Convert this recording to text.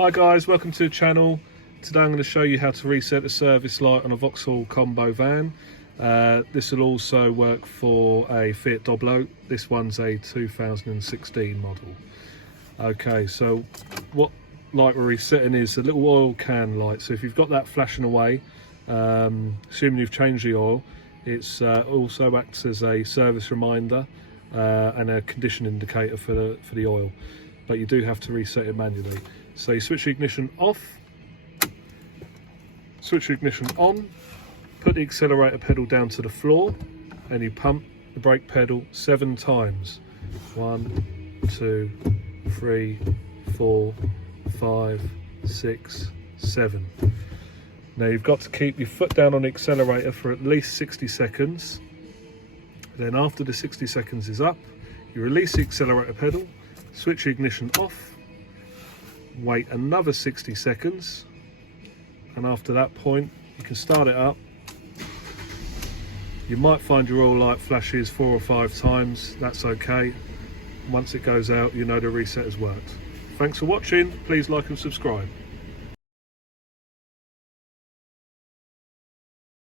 Hi guys, welcome to the channel. Today I'm going to show you how to reset the service light on a Vauxhall combo van. This will also work for a Fiat Doblo. This one's a 2016 model. Okay, so what light we're resetting is a little oil can light. So if you've got that flashing away, assuming you've changed the oil, it's also acts as a service reminder and a condition indicator for the oil, but you do have to reset it manually. So you switch the ignition off, switch the ignition on, put the accelerator pedal down to the floor, and you pump the brake pedal 7 times. 1, 2, 3, 4, 5, 6, 7. Now you've got to keep your foot down on the accelerator for at least 60 seconds. Then after the 60 seconds is up, you release the accelerator pedal, switch the ignition off, wait another 60 seconds, and after that point you can start it up. You might find your oil light flashes 4 or 5 times. That's okay. Once it goes out, you know the reset has worked. Thanks for watching. Please like and subscribe.